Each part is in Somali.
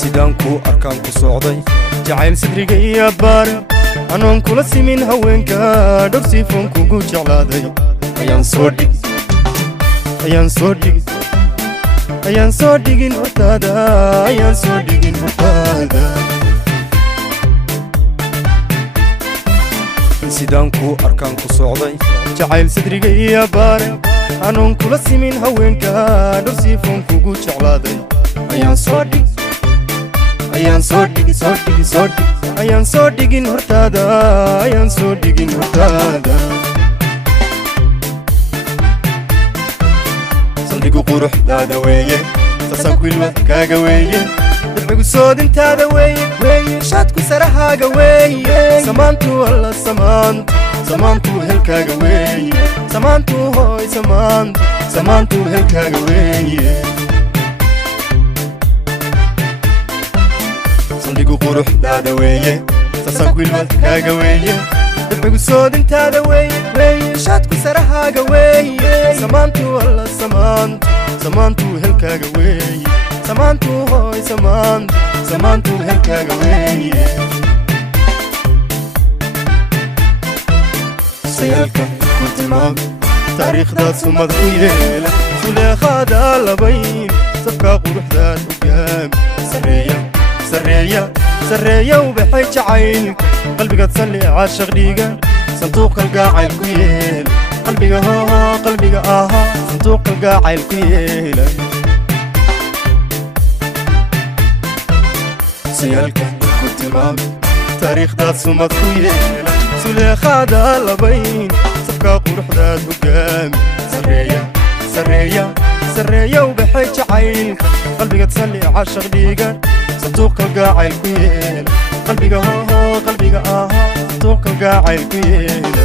sidaanku arkaan ku socday jacayl sadriga iyo baar anoon kula simin haweenka dhorsiifon kugu jeclaaday ayaan soo dhigin hortaada sidaanku arkaan ku socday jacayl sadriga iyo baar anoon kula simin haweenka dhorsiifon kugu jeclaaday ayaan soo dhigin hortaada saldhigu quruxdaada weeye sasaanku ilmadkaaga weeye dabcigu soodintaada weeye shaadku sarahaaga weeye samaantu alla samaantu helkaaga weeye samaantu hooy samaantu helkaaga weeye saldhigu quruxdaada weeye sasaanku ilmadkaaga weeye dabcigu soodintaada weeye shaadku sarahaaga weeye samaantu alla samaantu helkaaga weeye samaantu hooy samaantu helkaaga weeye sayalka ku tilmaam taariikhdaad sumad ku yeela suleekhaada labayn sabkaa quruxdaad hogaami sarreeya ubaxay jacaylka qalbigaad salli caashaq dhiiga sanduuq kalgaacayl ku yeel qalbiga ahaa sanduuq kalgaacayl ku yeela sayalka ku tilmaam taariikhdaad sumad ku yeela suleekhaada labayn sabkaa quruxdaad hogaami sarreeya ubaxay jacaylka qalbigaad salli caashaq dhiiga sanduuq kalgaacayl ku yeela qalbiga ahaa sanduuq kalgaacayl ku yeela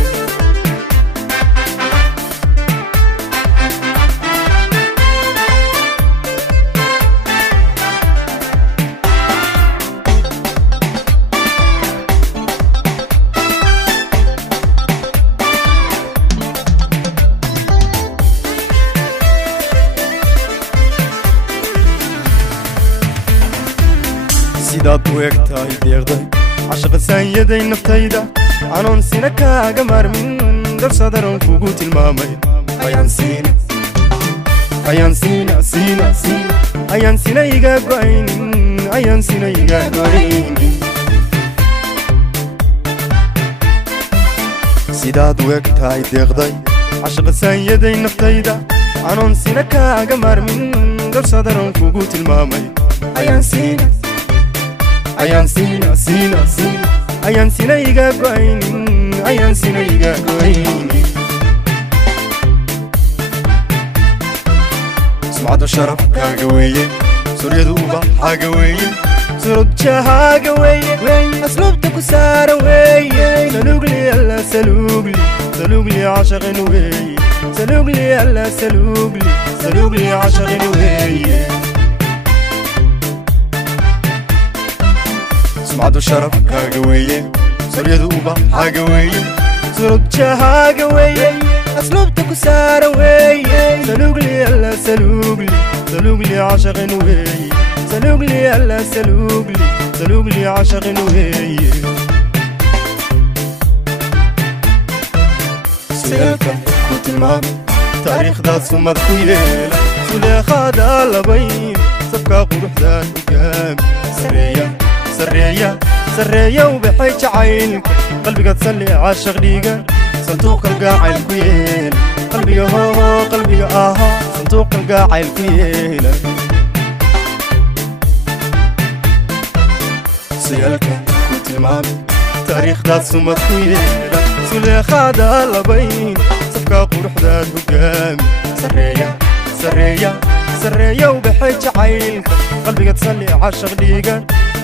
sidaad u eg tahay deeqday cashaqa saanyaday naftayda anoon sina kaaga maarmin darsadaroon kugu tilmaamay ayaan sina iga go'aynin sidaad u eg tahay deeqday cashaqa saanyaday naftayda anoon sina kaaga maarmin darsadaroon kugu tilmaamay ayaan sina iga go'aynin sumcadu sharafkaaga weeye suryadu ubaxaaga weeye surudjahaaga weeye asluubta ku saara weeye salugli cashaqin weeye salugli cashaqin weeye sumcadu sharafkaaga weeye suryadu ubaxaaga weeye surudjahaaga weeye asluubta ku saara weeye salugli cashaqin weeye salugli cashaqin weeye sayalka ku tilmaam taariikhdaad sumad ku yeela suleekhaada labayn sabkaa quruxdaad hogaami sarreeya ubaxay jacaylka qalbigaad salli caashaq dhiiga sanduuq kalgaacayl ku yeela qalbiga ahaa sanduuq kalgaacayl ku yeela sayalka ku tilmaam taariikhdaad sumad ku yeela suleekhaada labayn sabkaa quruxdaad hogaami sarreeya ubaxay jacaylka qalbigaad salli caashaq dhiiga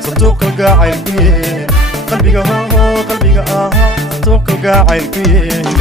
sanduuq kalgaacayl ku yeela qalbiga ahaa sanduuq kalgaacayl ku yeela